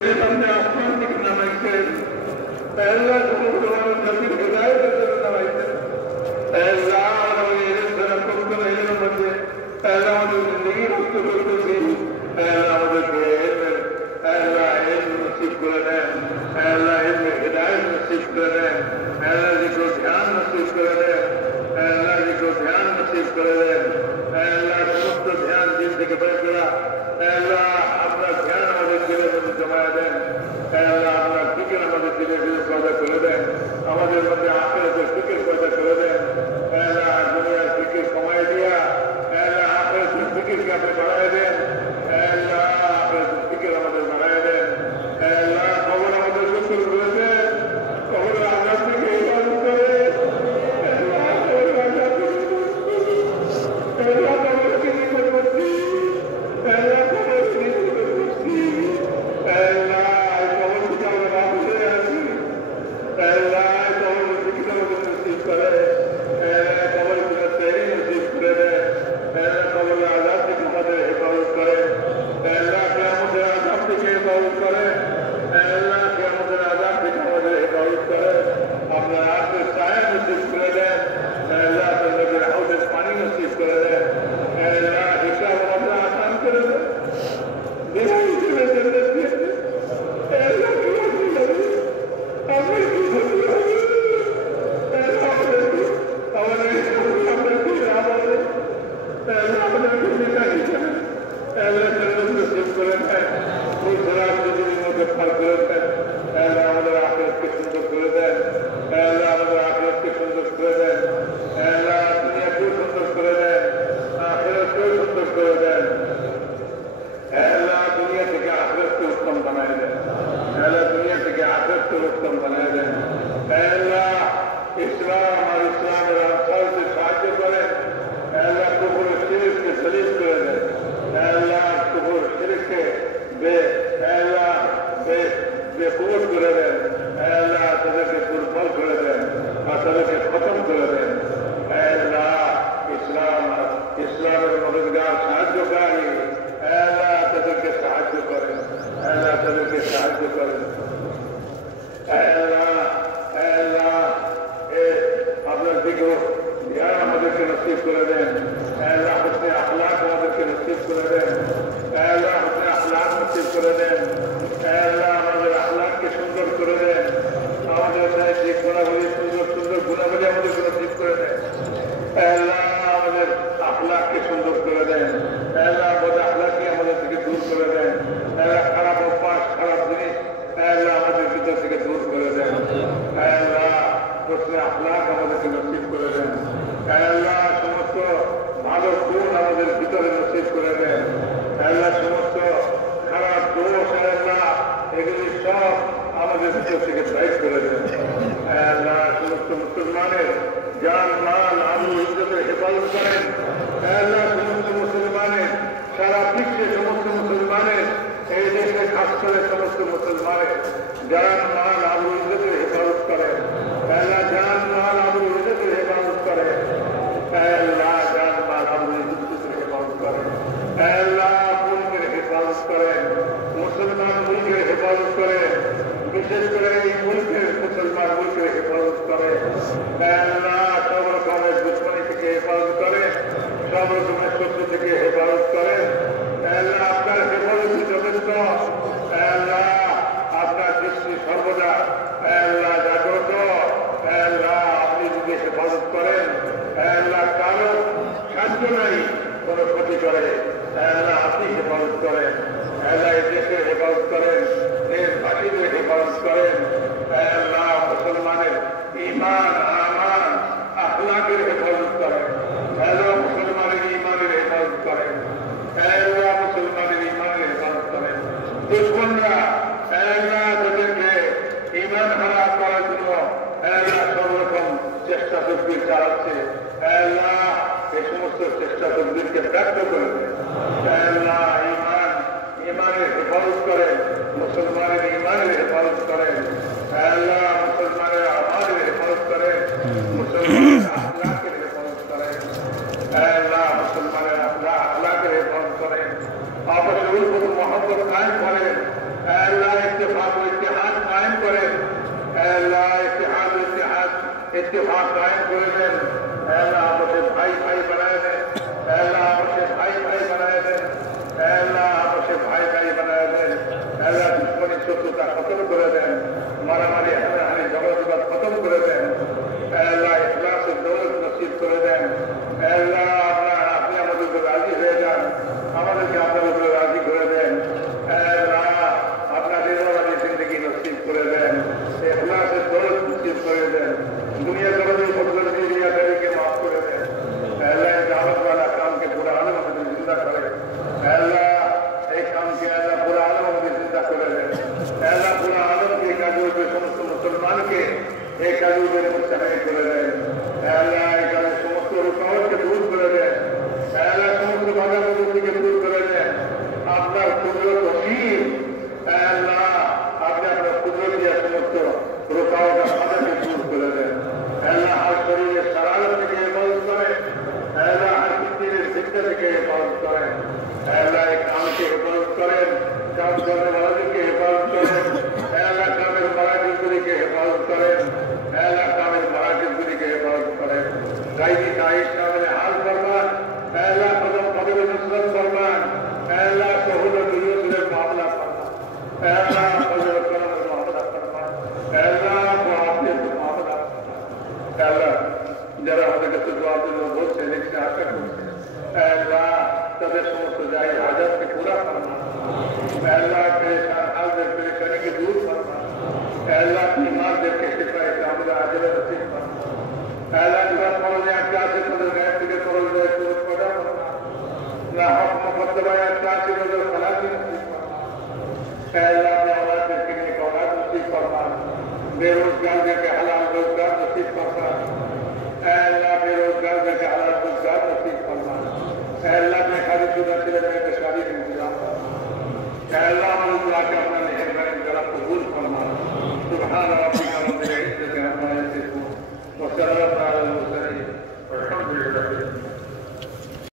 हमने आसमान की नमाइते पहला गुरुद्वारा नबी हिदायत नमाइते पहला नबी तरफ को नहीं नमाइते पहला नबी जिंदगी रखते रखते सी पहला नबी पहला इल्म नसीब करने पहला इल्म हिदायत नसीब करने पहला जिसको ध्यान नसीब करने पहला जिसको ध्यान नसीब करने पहला मुक्त ध्यान जिंदगी पर करा पहला अपना ध्यान हमारे दिले में जमाया दे पहला अपना फिक्र हमारे दिले में पैदा कर दे हमारे मध्य आखिरत से फिक्र पैदा कर दे पहला दुनिया फिक्र कमाई दिया पहला आखिरत से फिक्र के अपने बढ़ाए दे पहला आखिरत से फिक्र हमारे बढ़ाए दे पहला कबर हमारे शुक्र कर दे कबर आजाद के इबादत करे पहला कबर आजाद पहला कबर की निकलती पहला आपस में मोहब्बत कायम करें। इत्तेफाक कायम করে দেন। আল্লাহ আমাদের ভাই ভাই বানায় দেন। আল্লাহ আমাদের ভাই ভাই বানায় দেন। আল্লাহ আমাদের ভাই ভাই বানায় দেন। আল্লাহ দুশ্মনী শত্রুতা খতম করে দেন। মারামারি হানাহানি ঝগড়া খতম করে দেন। আল্লাহ ইখলাসের দৌলত নসিব করে দেন। আল্লাহ আপনি আমাদের উপর রাজি হয়ে যান, আমাদেরকে আপনার উপরে রাজি করে দেন। আল্লাহ আপনার রেজাবাদী জিন্দগি নসিব করে দেন, ইখলাসের দৌলত নসিব করে দেন। दुनिया दरबार फजल की दुनियादारी माफ कर दे। अल्लाह दावत वाला काम के पूरा आलम में जिंदा करे। अल्लाह एक काम के अल्लाह पूरा आलम में जिंदा कर दे। अल्लाह पूरा आलम के काजू पे समस्त मुसलमान के एक काजू पे मुस्तहक कर दे। अल्लाह एक समस्त रुकावट के दूर कर दे। अल्लाह समस्त बाधा बुद्धि के दूर कर दे। आपका कुदरत वसीम अल्लाह आपने अपना कुदरत या समस्त रुकावट का बाधा के दूर कर दे। अल्लाह हर शरीर शरारत के हिफाजत करे। अल्लाह हर किसी ने शिद्दत के हिफाजत करे। अल्लाह एक काम के हिफाजत करे, काम करने वाले के हिफाजत करे। अल्लाह कामिल मराकिज़ के हिफाजत करे। अल्लाह कामिल मराकिज़ के हिफाजत करे। गायबी ताइश कामिल हाल फरमा। अल्लाह कदम कदम नुसरत फरमा। अल्लाह सहूलत यूसुफ मामला फरमा। अल्लाह फजल करम मामला फरमा। अल्लाह को आपने मामला अल्लाह जरा हमारे कसे जवाब दे बहुत से लेकर से आकर अल्लाह तबे समस्त जाए हाजत के पूरा फरमा। अल्लाह परेशान हाल दे परेशानी के दूर फरमा। अल्लाह बीमार दे के शिफा कामिल आजिल नसीब फरमा। अल्लाह दुआ पढ़ने क्या से पढ़ गए तुझे पढ़ गए तो पढ़ा फरमा। ना हक मुकद्दमा या क्या से नजर फलाती नसीब फरमा। अल्लाह ने औलाद के लिए औलाद नसीब फरमा। बेरोजगार दे के हालात